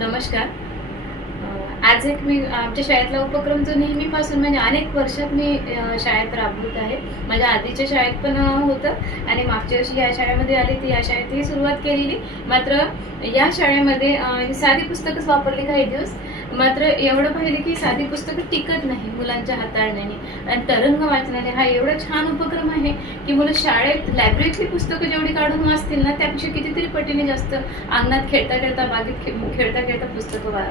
नमस्कार. आज एक मी आमच्या शाळेतला उपक्रम जो नेहमीपासून म्हणजे अनेक वर्षात मी शाळेत राबवत आहे. माझ्या आधीच्या शाळेत पण होतं आणि मागच्या वर्षी या शाळेमध्ये आली ती या शाळेतही सुरुवात केलेली. मात्र या शाळेमध्ये साधी पुस्तकच वापरली काही दिवस. मात्र एवढं पाहिलं की साधी पुस्तकं टिकत नाही मुलांच्या हाताळण्याने. आणि तरंग वाचनाने. हा एवढा छान उपक्रम आहे की मुलं शाळेत लायब्ररीतली पुस्तकं जेवढी काढून वाचतील ना त्यापेक्षा कितीतरी पटीने जास्त अंगणात खेळता खेळता बागेत खेळता खेळता पुस्तकं वा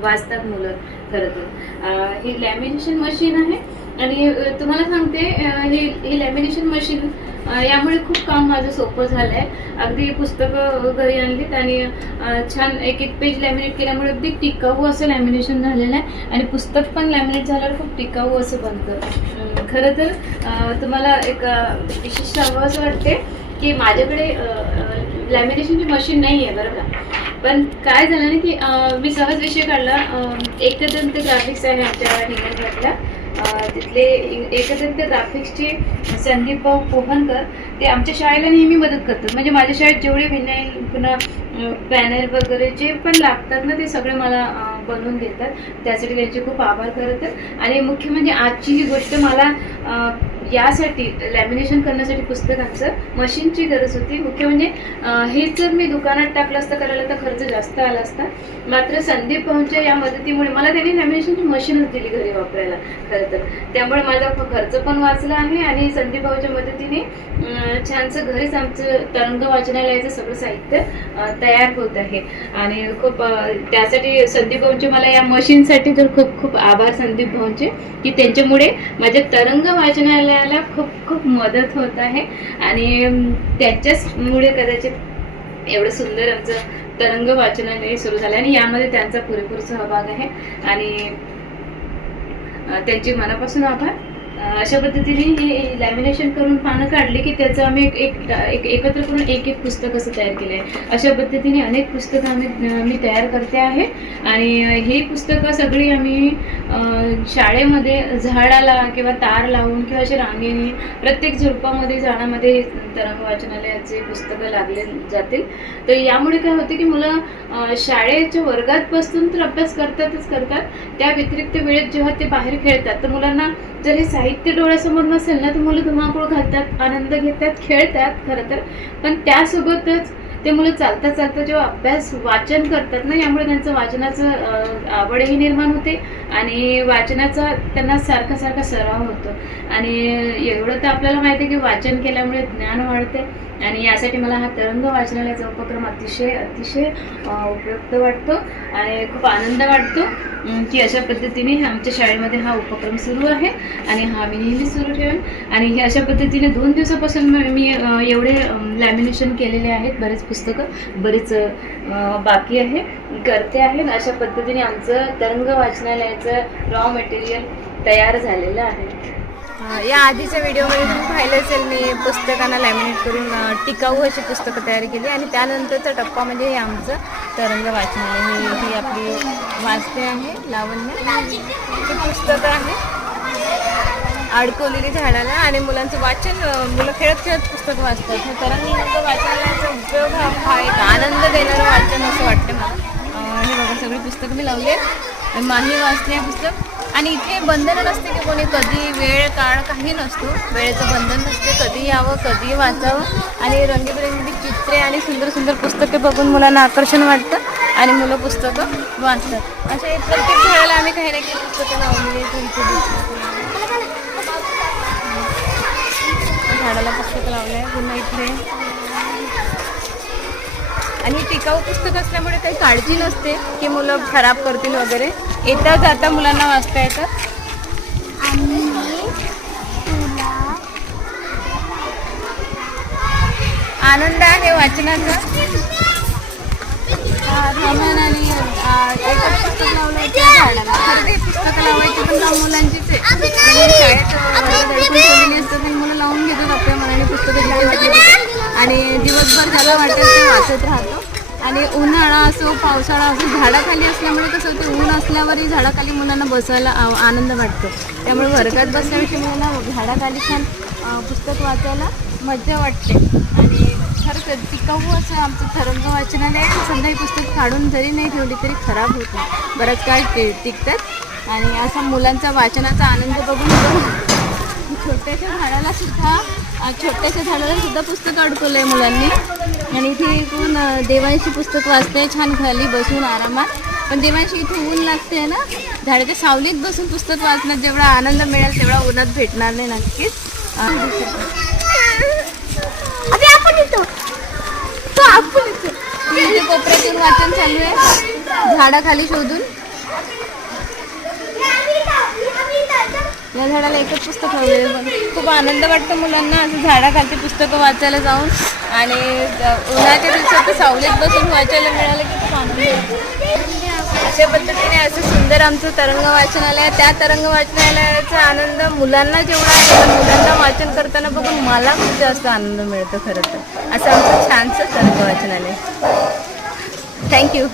वाचतात मुलं खरं तर. ही लॅमिनेशन मशीन आहे. आणि तुम्हाला सांगते हे ही लॅमिनेशन मशीन यामुळे खूप काम माझं सोपं झालं आहे अगदी पुस्तकं घरी आणलीत आणि छान एक एक पेज लॅमिनेट केल्यामुळे अगदी टिकाऊ असं लॅमिनेशन झालेलं आहे. आणि पुस्तक पण लॅमिनेट झाल्यावर खूप टिकाऊ असं बनतं. खरं तर तुम्हाला एक विशिष्ट विशेष असं वाटते की माझ्याकडे लॅमिनेशनची मशीन नाही आहे बरं का? पण काय झालं ना की मी सहज विषय काढला. अं, एकदंत ग्राफिक्स आहे आमच्या निघून तिथले एकत्रित ग्राफिक्सचे संदीप भाऊ पोहनकर ते आमच्या शाळेला नेहमी मदत करतात. म्हणजे माझ्या शाळेत जेवढे विनाईल पुन्हा पॅनल वगैरे जे पण लागतात ना ते सगळे मला बनवून देतात. त्यासाठी त्यांचे खूप आभार करत. आहेत आणि मुख्य म्हणजे आजची ही गोष्ट मला यासाठी लॅमिनेशन करण्यासाठी पुस्तकांचं मशीनची गरज होती. मुख्य म्हणजे हे जर मी दुकानात टाकलं असतं करायला तर खर्च जास्त आला असता. मात्र संदीप भाऊंच्या या मदतीमुळे मला त्यांनी लॅमिनेशनची मशीनच दिली घरी वापरायला खरं तर. त्यामुळे माझा खर्च पण वाचला आहे आणि संदीप भाऊच्या मदतीने छानसं घरीच आमचं तरंग वाचनालयाचं सगळं साहित्य तयार होत आहे. आणि खूप त्यासाठी संदीप भाऊंचे मला या मशीनसाठी तर खूप खूप आभार संदीप भाऊंचे की त्यांच्यामुळे माझ्या तरंग मिळायला खूप खूप मदत होत आहे. आणि त्यांच्याचमुळे कदाचित एवढं सुंदर आमचं तरंग वाचनालय सुरू झालं आणि यामध्ये त्यांचा पुरेपूर सहभाग आहे. आणि त्यांचे मनापासून आभार. अशा पद्धतीने हे लॅमिनेशन करून पानं काढली की त्याचं आम्ही एक एक एक- एकत्र करून एक एक पुस्तक असं तयार केलं आहे अशा पद्धतीने अनेक पुस्तकं आम्ही मी तयार करते आहे. आणि ही पुस्तकं सगळी आम्ही शाळेमध्ये झाडाला किंवा तार लावून किंवा अशा रांगेने प्रत्येक झुडपामध्ये झाडामध्ये तरंग वाचनालयाचे पुस्तकं लागले जातील. तर यामुळे काय होते की मुलं शाळेच्या वर्गात बसून तर अभ्यास करतातच करतात. त्या व्यतिरिक्त वेळेत जेव्हा ते बाहेर खेळतात तर मुलांना जर हे साहित्य डोळ्यासमोर नसेल ना तर मुलं धुमाकूळ घालतात आनंद घेतात खेळतात खरं तर. पण त्यासोबतच ते मुलं चालता चालता जेव्हा अभ्यास वाचन करतात ना यामुळे त्यांचं वाचनाचं आवडही निर्माण होते आणि वाचनाचा त्यांना सारखा सारखा सराव होतो. आणि एवढं तर आपल्याला माहिती आहे की वाचन केल्यामुळे ज्ञान वाढते आणि यासाठी मला हा तरंग वाचनालयाचा उपक्रम अतिशय अतिशय उपयुक्त वाटतो आणि खूप आनंद वाटतो की अशा पद्धतीने आमच्या शाळेमध्ये हा उपक्रम सुरू आहे आणि हा मी नेहमी सुरू ठेवेन. आणि हे अशा पद्धतीने दोन दिवसापासून मी- एवढे लॅमिनेशन केलेले आहेत बरेच पुस्तकं बरीच बाकी आहे करते आहे. अशा पद्धतीने आमचं तरंग वाचनालयाचं रॉ मटेरियल तयार झालेलं आहे. या आधीच्या व्हिडिओमध्ये तुम्ही पाहिलं असेल मी पुस्तकांना लॅमिनेट करून टिकाऊ अशी पुस्तकं तयार केली. आणि त्यानंतरचा टप्पा म्हणजे हे आमचं तरंग वाचनालय. ही आपली वाचते आहे लावण्य. पुस्तकं आहे. अडकवलेली झाडाला आणि मुलांचं वाचन मुलं खेळत खेळत पुस्तक वाचतात. हे मुलं वाचनाचा उपयोग हा हा एक आनंद देणारं वाचन असं वाटतं मला. हे बघा सगळी पुस्तकं मी लावली आहेत. माही वाचले हे पुस्तक. आणि इथे बंधन नसते की कोणी कधी वेळ काळ काही नसतो. वेळेचं बंधन नसते. कधी यावं कधी वाचावं. आणि रंगीबेरंगी चित्रे आणि सुंदर सुंदर पुस्तके बघून मुलांना आकर्षण वाटतं आणि मुलं पुस्तकं वाचतात. असे प्रत्येक झाडाला आम्ही काही ना काही पुस्तकं लावलेली आहेत इथे दिसतात. झाडाला पुस्तकं लावलं आहे पुन्हा इथे आणि टिकाऊ पुस्तक असल्यामुळे काही काळजी नसते की मुलं खराब करतील वगैरे. येता जाता मुलांना वाचता येतात आनंद आहे वाचनाचा. आणि एकच पुस्तक लावलं झाडाला. पुस्तकं लावायची पण मुलांचीच आहे. शाळेत अं, ठेवलेली असतात आणि मुलं लावून घेतात आपल्या मनाने पुस्तकं जिथे आणि दिवसभर ज्याला वाटेल ते वाचत राहतो. आणि उन्हाळा असो पावसाळा असो झाडाखाली असल्यामुळे कसं होतं ऊन असल्यावरही झाडाखाली मुलांना बसायला आनंद वाटतो. त्यामुळे वर्गात बसल्याविषयी मुलांना झाडाखाली छान पुस्तक वाचायला मजा वाटते. आणि खरंच टिकाऊ असं आमचं थरंग वाचनालय आहे. पुस्तक काढून जरी नाही ठेवली तरी खराब होत. नाही बरंच काळ ते टिकतात. आणि असा मुलांचा वाचनाचा आनंद बघून छोट्याशा झाडाला सुद्धा छोट्याशा झाडाला सुद्धा पुस्तक अडकवलं आहे मुलांनी. आणि इथे इथून देवांशी पुस्तक वाचते छान खाली बसून आरामात. पण देवांशी इथे ऊन लागते ना झाडाच्या सावलीत बसून पुस्तक वाचण्यात जेवढा आनंद मिळेल तेवढा उन्हात भेटणार नाही नक्कीच. कोपऱ्यातून वाचन चालू आहे. झाडाखाली शोधून. या झाडाला एकच पुस्तक हवे खूप आनंद वाटतो मुलांना. असं झाडाखालची पुस्तकं वाचायला जाऊन. आणि उन्हाच्या दिवसात सावलीत बसून वाचायला मिळालं की खूप आनंद वाटतो. अशा पद्धतीने असं सुंदर आमचं तरंग वाचनालय त्या तरंग वाचनालयाचा आनंद मुलांना जेवढा आहे मुलांना वाचन करताना बघून मला खूप जास्त आनंद मिळतो खरं तर. असं आमचं छानसं तरंग वाचनालय थँक्यू